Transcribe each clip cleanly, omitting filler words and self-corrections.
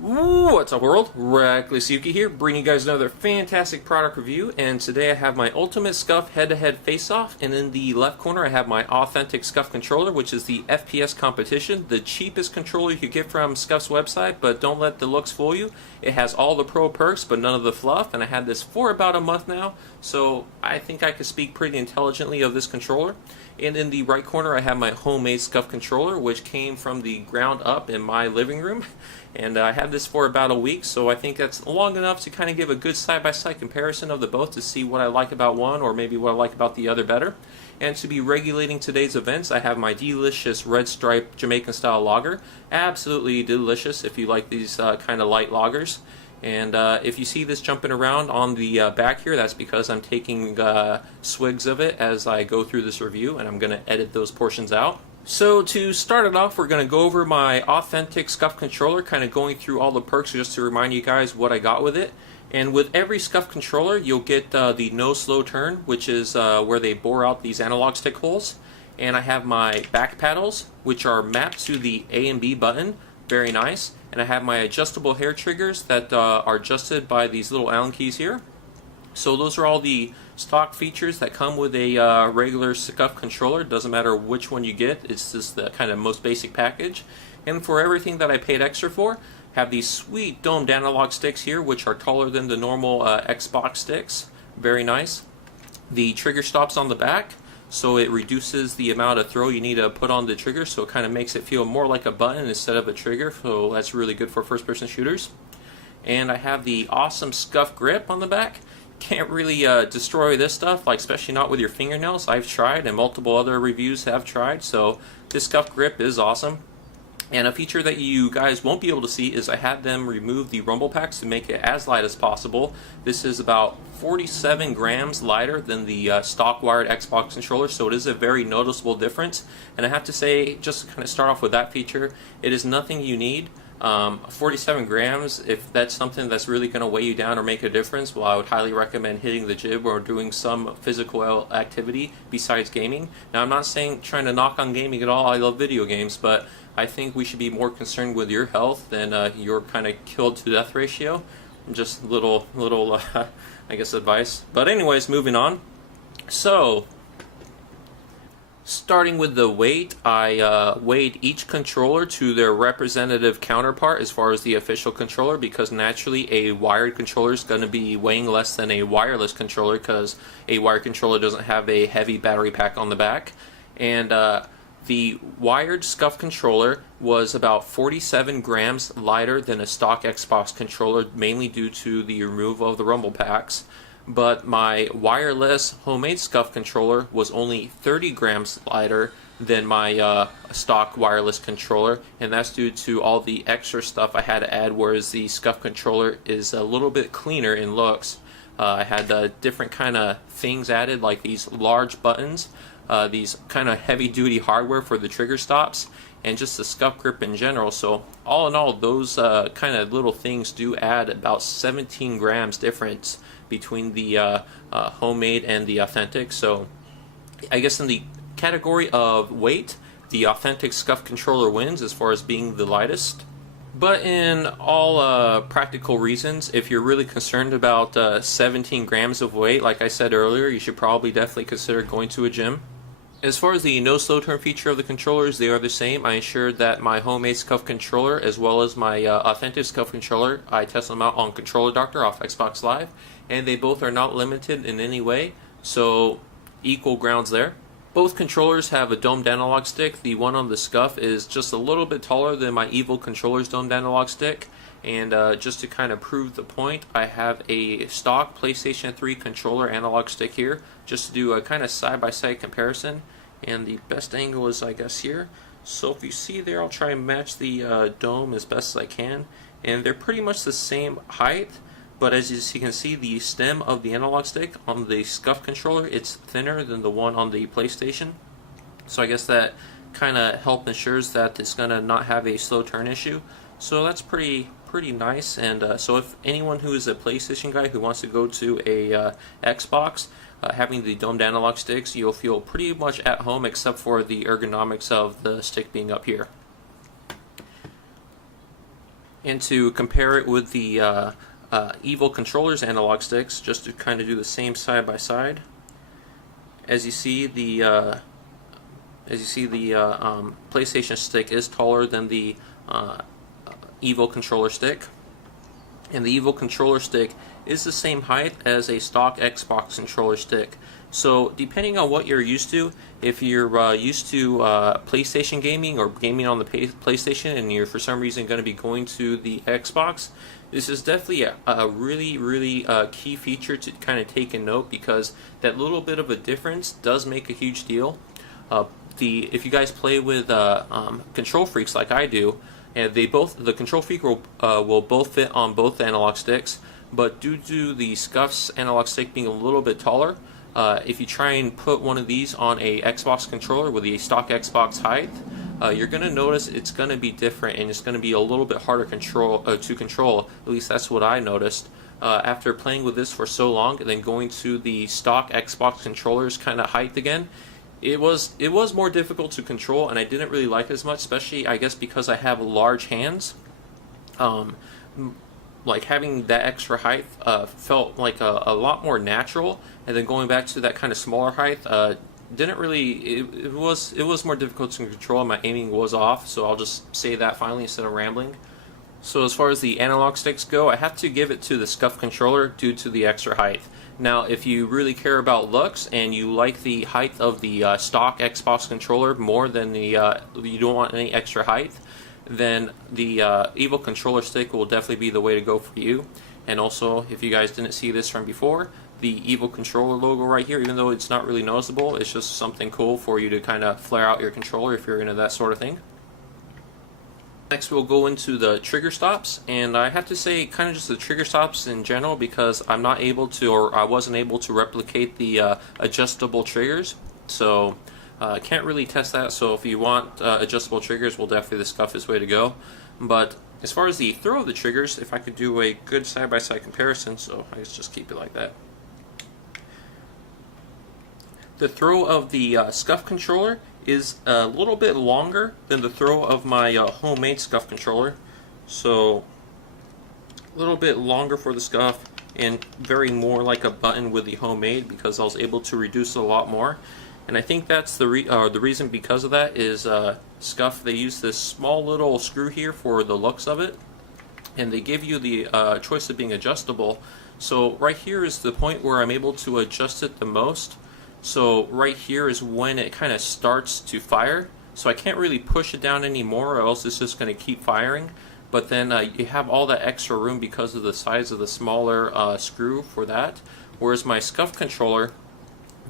What's up, world? Reckless Yuki here, bringing you guys another fantastic product review. And today I have my Ultimate SCUF head-to-head face-off, and in the left corner I have my Authentic SCUF controller, which is the FPS competition, the cheapest controller you could get from SCUF's website. But don't let the looks fool you. It has all the pro perks, but none of the fluff. And I had this for about a month now, so I think I could speak pretty intelligently of this controller. And in the right corner I have my homemade SCUF controller, which came from the ground up in my living room. And I had this for about a week, so I think that's long enough to kind of give a good side-by-side comparison of the both to see what I like about one or maybe what I like about the other better. And to be regulating today's events, I have my delicious Red Stripe Jamaican-style lager. Absolutely delicious if you like these kind of light lagers. And if you see this jumping around on the back here, that's because I'm taking swigs of it as I go through this review, and I'm going to edit those portions out. So to start it off, we're going to go over my Authentic SCUF controller, kind of going through all the perks just to remind you guys what I got with it. And with every SCUF controller, you'll get the no slow turn, which is where they bore out these analog stick holes. And I have my back paddles, which are mapped to the A and B button. Very nice. And I have my adjustable hair triggers that are adjusted by these little Allen keys here. So those are all the stock features that come with a regular SCUF controller. Doesn't matter which one you get, it's just the kind of most basic package. And for everything that I paid extra for, have these sweet domed analog sticks here, which are taller than the normal Xbox sticks. Very nice. The trigger stops on the back, so it reduces the amount of throw you need to put on the trigger, so it kind of makes it feel more like a button instead of a trigger, so that's really good for first-person shooters. And I have the awesome SCUF grip on the back. Can't really destroy this stuff, like especially not with your fingernails. I've tried, and multiple other reviews have tried, so this SCUF grip is awesome. And a feature that you guys won't be able to see is I had them remove the rumble packs to make it as light as possible. This is about 47 grams lighter than the stock wired Xbox controller, so it is a very noticeable difference. And I have to say, just to kind of start off with that feature, it is nothing you need. 47 grams, if that's something that's really going to weigh you down or make a difference, well, I would highly recommend hitting the gym or doing some physical activity besides gaming. Now, I'm not saying trying to knock on gaming at all. I love video games, but I think we should be more concerned with your health than your kind of killed to death ratio. Just little I guess advice. But anyways, moving on. So starting with the weight, I weighed each controller to their representative counterpart as far as the official controller, because naturally a wired controller is going to be weighing less than a wireless controller, because a wired controller doesn't have a heavy battery pack on the back. And the wired SCUF controller was about 47 grams lighter than a stock Xbox controller, mainly due to the removal of the rumble packs. But my wireless homemade SCUF controller was only 30 grams lighter than my stock wireless controller, and that's due to all the extra stuff I had to add, whereas the SCUF controller is a little bit cleaner in looks. I had different kind of things added, like these large buttons, these kind of heavy-duty hardware for the trigger stops, and just the SCUF grip in general. So all in all, those kind of little things do add about 17 grams difference between the homemade and the authentic. So I guess in the category of weight, the authentic SCUF controller wins as far as being the lightest. But in all practical reasons, if you're really concerned about 17 grams of weight, like I said earlier, you should probably definitely consider going to a gym. As far as the no slow turn feature of the controllers, they are the same. I ensured that my homemade SCUF controller as well as my authentic SCUF controller, I tested them out on Controller Doctor off Xbox Live, and they both are not limited in any way, so equal grounds there. Both controllers have a domed analog stick. The one on the SCUF is just a little bit taller than my Evil controller's domed analog stick. And just to kind of prove the point, I have a stock PlayStation 3 controller analog stick here, just to do a kind of side-by-side comparison. And the best angle is, I guess, here. So if you see there, I'll try and match the dome as best as I can. And they're pretty much the same height, but as you can see, the stem of the analog stick on the SCUF controller, it's thinner than the one on the PlayStation. So I guess that kind of ensures that it's going to not have a slow turn issue. So that's pretty nice. And so if anyone who is a PlayStation guy who wants to go to a Xbox, having the domed analog sticks, you'll feel pretty much at home, except for the ergonomics of the stick being up here. And to compare it with the Evil controller's analog sticks, just to kind of do the same side by side. As you see, the PlayStation stick is taller than the Evil controller stick, and the Evil controller stick is the same height as a stock Xbox controller stick. So depending on what you're used to, if you're used to PlayStation gaming or gaming on the PlayStation and you're for some reason going to be going to the Xbox, this is definitely a really key feature to kind of take in note, because that little bit of a difference does make a huge deal. If you guys play with control freaks like I do, and the control freak will both fit on both analog sticks, but due to the SCUF's analog stick being a little bit taller, if you try and put one of these on a Xbox controller with a stock Xbox height, you're going to notice it's going to be different, and it's going to be a little bit harder to control. At least that's what I noticed after playing with this for so long, and then going to the stock Xbox controller's kind of height again. It was more difficult to control, and I didn't really like it as much, especially I guess because I have large hands. Like having that extra height felt like a lot more natural, and then going back to that kind of smaller height didn't really. It was more difficult to control. My aiming was off, so I'll just say that finally instead of rambling. So as far as the analog sticks go, I have to give it to the SCUF controller due to the extra height. Now, if you really care about looks and you like the height of the stock Xbox controller more than the you don't want any extra height, then the Evil controller stick will definitely be the way to go for you. And also, if you guys didn't see this from before, the Evil controller logo right here, even though it's not really noticeable, it's just something cool for you to kind of flare out your controller if you're into that sort of thing. Next we'll go into the trigger stops, and I have to say kind of just the trigger stops in general, because I'm not able to, or I wasn't able to replicate the adjustable triggers, so I can't really test that. So if you want adjustable triggers, well, definitely the SCUF is the way to go. But as far as the throw of the triggers, if I could do a good side-by-side comparison, so I just keep it like that. The throw of the SCUF controller is a little bit longer than the throw of my homemade SCUF controller. So a little bit longer for the SCUF and very more like a button with the homemade, because I was able to reduce it a lot more. And I think that's the reason because of that is SCUF, they use this small little screw here for the looks of it, and they give you the choice of being adjustable. So right here is the point where I'm able to adjust it the most. So right here is when it kind of starts to fire. So I can't really push it down anymore, or else it's just going to keep firing. But then you have all that extra room because of the size of the smaller screw for that. Whereas my SCUF controller,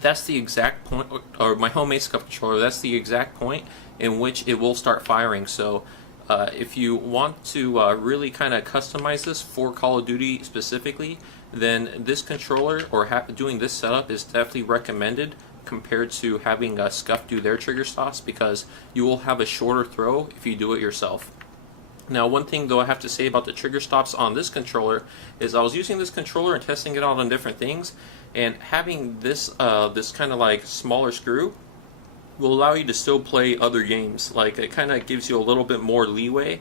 that's the exact point, or my homemade SCUF controller, that's the exact point in which it will start firing. So if you want to really kind of customize this for Call of Duty specifically, then this controller or doing this setup is definitely recommended compared to having SCUF do their trigger stops, because you will have a shorter throw if you do it yourself. Now, one thing though I have to say about the trigger stops on this controller is I was using this controller and testing it out on different things, and having this this kind of like smaller screw will allow you to still play other games. Like, it kind of gives you a little bit more leeway.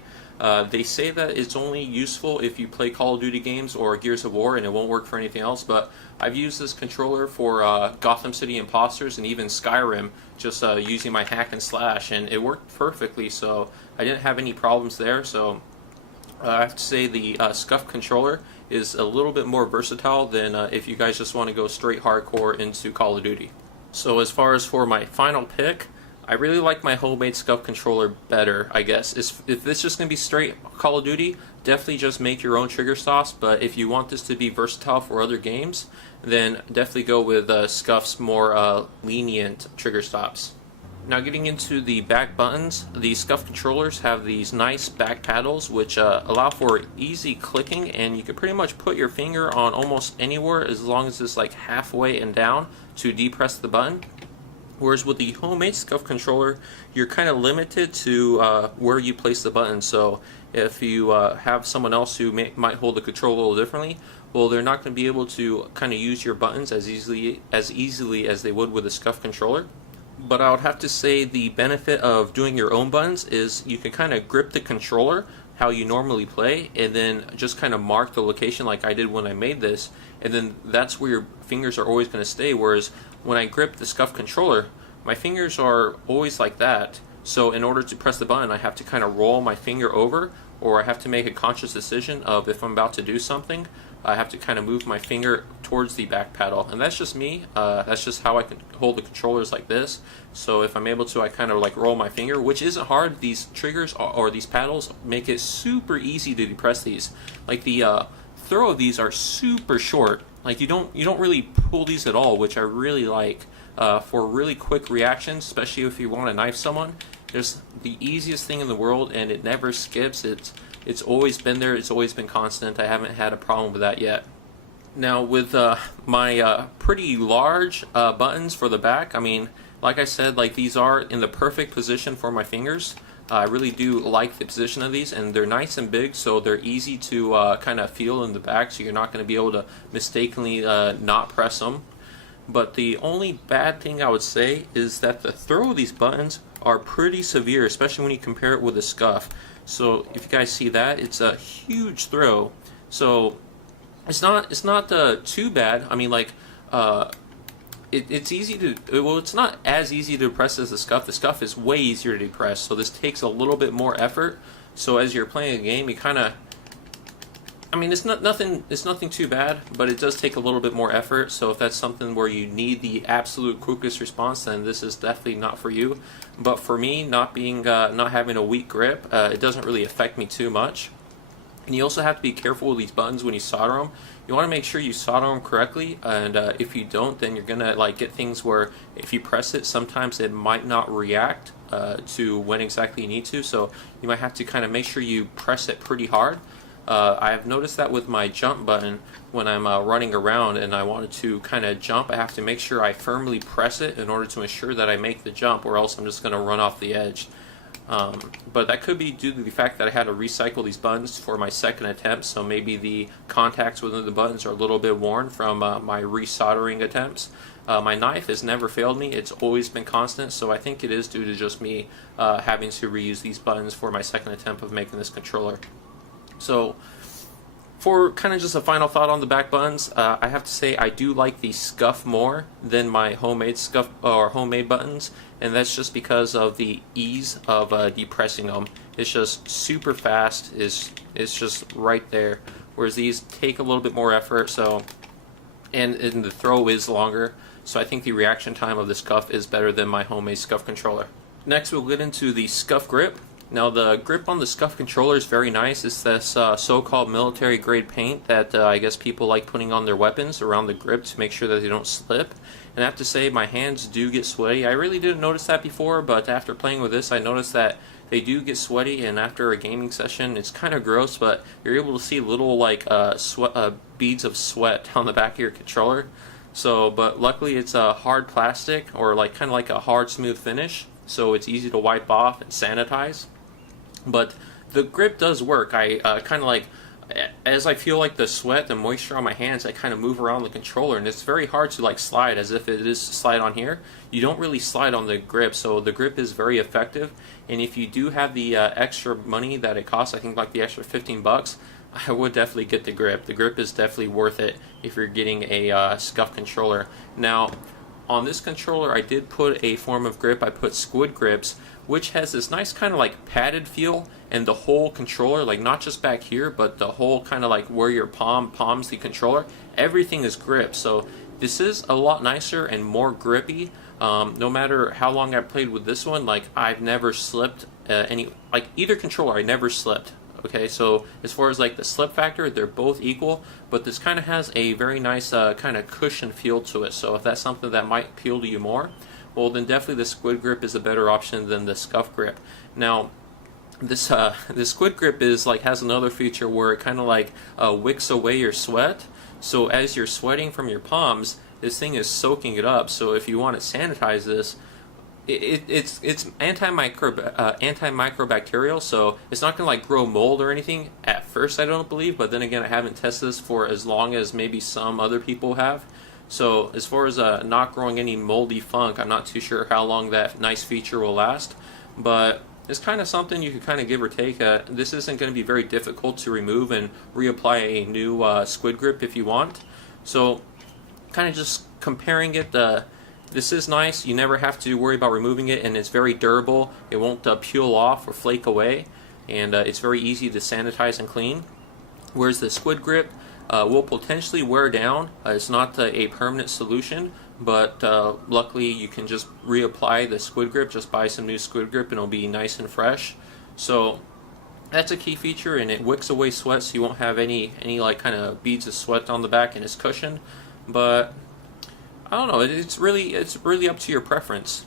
They say that it's only useful if you play Call of Duty games or Gears of War, and it won't work for anything else, but I've used this controller for Gotham City Imposters and even Skyrim, just using my hack and slash, and it worked perfectly, so I didn't have any problems there. So I have to say the SCUF controller is a little bit more versatile than if you guys just want to go straight hardcore into Call of Duty. So as far as for my final pick, I really like my homemade SCUF controller better, I guess. If it's just going to be straight Call of Duty, definitely just make your own trigger stops, but if you want this to be versatile for other games, then definitely go with SCUF's more lenient trigger stops. Now, getting into the back buttons, the SCUF controllers have these nice back paddles which allow for easy clicking, and you can pretty much put your finger on almost anywhere as long as it's like halfway and down to depress the button. Whereas with the homemade SCUF controller, you're kind of limited to where you place the button. So if you have someone else who might hold the controller a little differently, well, they're not going to be able to kind of use your buttons as easily as they would with a SCUF controller. But I would have to say the benefit of doing your own buttons is you can kind of grip the controller how you normally play, and then just kind of mark the location like I did when I made this, and then that's where your fingers are always going to stay. Whereas when I grip the SCUF controller, my fingers are always like that. So in order to press the button, I have to kind of roll my finger over, or I have to make a conscious decision of if I'm about to do something, I have to kind of move my finger towards the back paddle. And that's just me. That's just how I can hold the controllers like this. So if I'm able to, I kind of like roll my finger, which isn't hard. These triggers or these paddles make it super easy to depress these. Like the throw of these are super short. Like you don't really pull these at all, which I really like for really quick reactions, especially if you want to knife someone. There's the easiest thing in the world, and it never skips. It's always been there. It's always been constant. I haven't had a problem with that yet. Now with my pretty large buttons for the back, I mean, like I said, like these are in the perfect position for my fingers. I really do like the position of these, and they're nice and big, so they're easy to kind of feel in the back, so you're not going to be able to mistakenly not press them. But the only bad thing I would say is that the throw of these buttons are pretty severe, especially when you compare it with the SCUF. So if you guys see that, it's a huge throw. So it's not too bad. I mean, like it's easy to, well, it's not as easy to press as the SCUF. The SCUF is way easier to press, so this takes a little bit more effort. So as you're playing a game, you kind of, I mean, it's nothing too bad, but it does take a little bit more effort. So if that's something where you need the absolute quickest response, then this is definitely not for you. But for me, not having a weak grip, it doesn't really affect me too much. And you also have to be careful with these buttons when you solder them. You want to make sure you solder them correctly, and if you don't, then you're gonna like get things where if you press it, sometimes it might not react to when exactly you need to. So you might have to kind of make sure you press it pretty hard. I have noticed that with my jump button, when I'm running around and I wanted to kind of jump, I have to make sure I firmly press it in order to ensure that I make the jump, or else I'm just going to run off the edge. But that could be due to the fact that I had to recycle these buttons for my second attempt, so maybe the contacts within the buttons are a little bit worn from my resoldering attempts. My knife has never failed me. It's always been constant, so I think it is due to just me having to reuse these buttons for my second attempt of making this controller. So for kind of just a final thought on the back buttons, I have to say I do like the SCUF more than my homemade SCUF or homemade buttons, and that's just because of the ease of depressing them. It's just super fast. It's just right there, whereas these take a little bit more effort. So and the throw is longer, so I think the reaction time of the SCUF is better than my homemade SCUF controller. Next, we'll get into the SCUF grip. Now the grip on the SCUF controller is very nice. It's this so-called military grade paint that I guess people like putting on their weapons around the grip to make sure that they don't slip. And I have to say, my hands do get sweaty. I really didn't notice that before, but after playing with this, I noticed that they do get sweaty, and after a gaming session, it's kind of gross, but you're able to see little like beads of sweat on the back of your controller. So, but luckily it's a hard plastic, or like kind of like a hard smooth finish, so it's easy to wipe off and sanitize. But the grip does work. I kind of like, as I feel like the sweat, the moisture on my hands, I kind of move around the controller, and it's very hard to like slide as if it is to slide on here. You don't really slide on the grip, so the grip is very effective. And if you do have the extra money that it costs, I think like the extra 15 bucks, I would definitely get the grip. The grip is definitely worth it if you're getting a SCUF controller. Now, on this controller, I did put a form of grip. I put squid grips, which has this nice kind of like padded feel, and the whole controller, like not just back here, but the whole kind of like where your palms the controller, everything is grip. So this is a lot nicer and more grippy. No matter how long I've played with this one, like I've never slipped like either controller, I never slipped. Okay, so as far as like the slip factor, they're both equal, but this kind of has a very nice kind of cushion feel to it. So if that's something that might appeal to you more, well then definitely the squid grip is a better option than the SCUF grip. Now this squid grip is like has another feature where it kind of like wicks away your sweat. So as you're sweating from your palms, this thing is soaking it up. So if you want to sanitize this, it's antimicrobacterial, so it's not gonna like grow mold or anything at first, I don't believe, but then again, I haven't tested this for as long as maybe some other people have. So as far as not growing any moldy funk, I'm not too sure how long that nice feature will last. But it's kind of something you could kind of give or take. This isn't going to be very difficult to remove and reapply a new squid grip if you want. So kind of just comparing it, this is nice. You never have to worry about removing it, and it's very durable. It won't peel off or flake away, and it's very easy to sanitize and clean. Whereas the squid grip will potentially wear down. It's not a permanent solution, but luckily you can just reapply the squid grip. Just buy some new squid grip and it'll be nice and fresh. So that's a key feature, and it wicks away sweat, so you won't have any like kind of beads of sweat on the back, and it's cushioned. But I don't know, it's really up to your preference.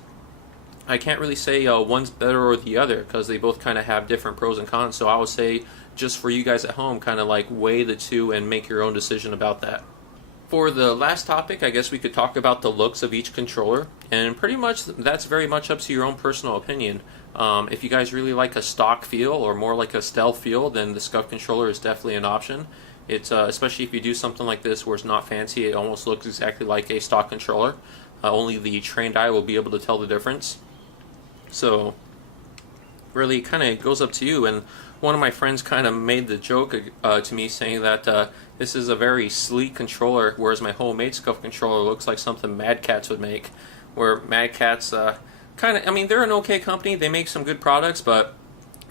I can't really say one's better or the other, because they both kind of have different pros and cons. So I would say, just for you guys at home, kind of like weigh the two and make your own decision about that. For the last topic, I guess we could talk about the looks of each controller, and pretty much that's very much up to your own personal opinion. If you guys really like a stock feel or more like a stealth feel, then the SCUF controller is definitely an option. It's especially if you do something like this where it's not fancy, it almost looks exactly like a stock controller. Only the trained eye will be able to tell the difference. So really kind of goes up to you. And one of my friends kind of made the joke to me, saying that this is a very sleek controller, whereas my homemade SCUF controller looks like something Mad Catz would make. Where Mad Catz kind of, I mean, they're an okay company, they make some good products, but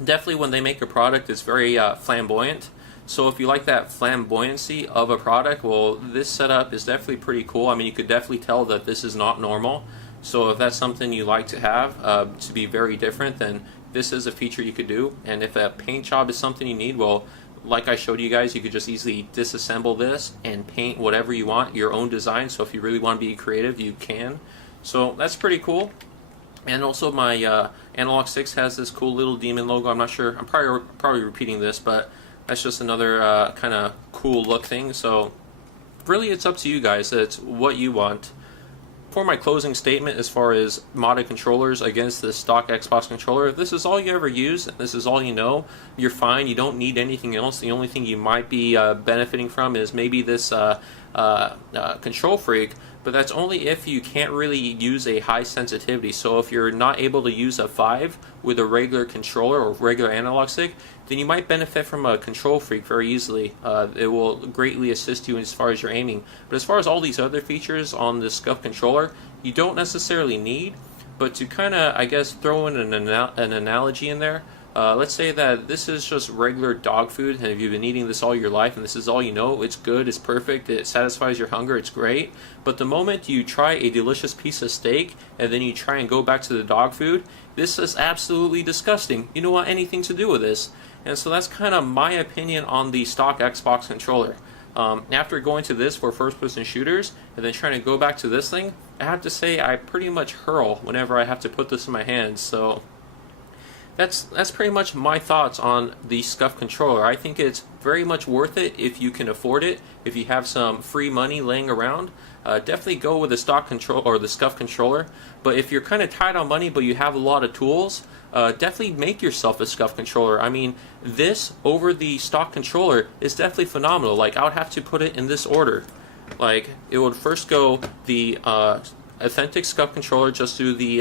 definitely when they make a product, it's very flamboyant. So if you like that flamboyancy of a product, well, this setup is definitely pretty cool. I mean, you could definitely tell that this is not normal. So if that's something you like to have, to be very different, then this is a feature you could do. And if a paint job is something you need, well, like I showed you guys, you could just easily disassemble this and paint whatever you want, your own design. So if you really want to be creative, you can. So that's pretty cool. And also my Analog 6 has this cool little demon logo. I'm not sure, I'm probably repeating this, but that's just another kind of cool look thing. So really it's up to you guys. It's what you want. For my closing statement as far as modded controllers against the stock Xbox controller, if this is all you ever use and this is all you know, you're fine. You don't need anything else. The only thing you might be benefiting from is maybe this Control Freak, but that's only if you can't really use a high sensitivity. So if you're not able to use a 5 with a regular controller or regular analog stick, then you might benefit from a Control Freak very easily. It will greatly assist you as far as your aiming. But as far as all these other features on the SCUF controller, you don't necessarily need. But to kind of, I guess, throw in an analogy in there, let's say that this is just regular dog food, and if you've been eating this all your life and this is all you know, it's good, it's perfect, it satisfies your hunger, it's great. But the moment you try a delicious piece of steak and then you try and go back to the dog food, this is absolutely disgusting. You don't want anything to do with this. And so that's kind of my opinion on the stock Xbox controller. After going to this for first-person shooters and then trying to go back to this thing, I have to say I pretty much hurl whenever I have to put this in my hands. So that's pretty much my thoughts on the SCUF controller. I think it's very much worth it if you can afford it. If you have some free money laying around, definitely go with the stock control or the SCUF controller. But if you're kind of tight on money but you have a lot of tools, definitely make yourself a SCUF controller. I mean, this over the stock controller is definitely phenomenal. Like, I would have to put it in this order. Like, it would first go the authentic SCUF controller, just through the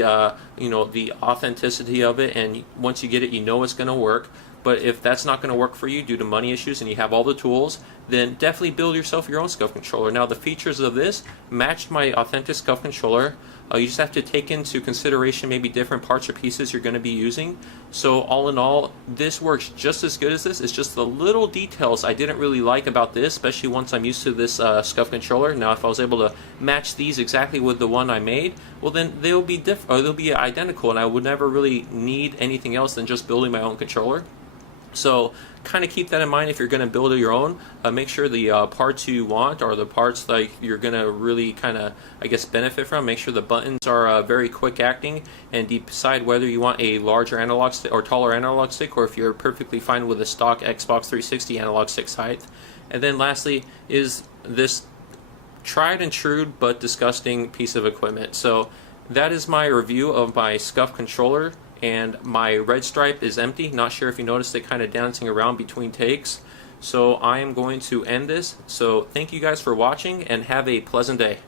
the authenticity of it, and once you get it, you know it's going to work. But if that's not going to work for you due to money issues and you have all the tools, then definitely build yourself your own SCUF controller. Now, the features of this match my authentic SCUF controller. You just have to take into consideration maybe different parts or pieces you're going to be using. So all in all, this works just as good as this. It's just the little details I didn't really like about this, especially once I'm used to this SCUF controller. Now, if I was able to match these exactly with the one I made, well, then they'll be they'll be identical, and I would never really need anything else than just building my own controller. So kind of keep that in mind if you're going to build your own. Make sure the parts you want are the parts like you're going to really kind of, I guess, benefit from. Make sure the buttons are very quick acting, and decide whether you want a larger analog stick or taller analog stick, or if you're perfectly fine with a stock Xbox 360 analog stick height. And then lastly is this tried and true but disgusting piece of equipment. So that is my review of my SCUF controller. And my red stripe is empty. Not sure if you noticed it kind of dancing around between takes. So I am going to end this. So thank you guys for watching, and have a pleasant day.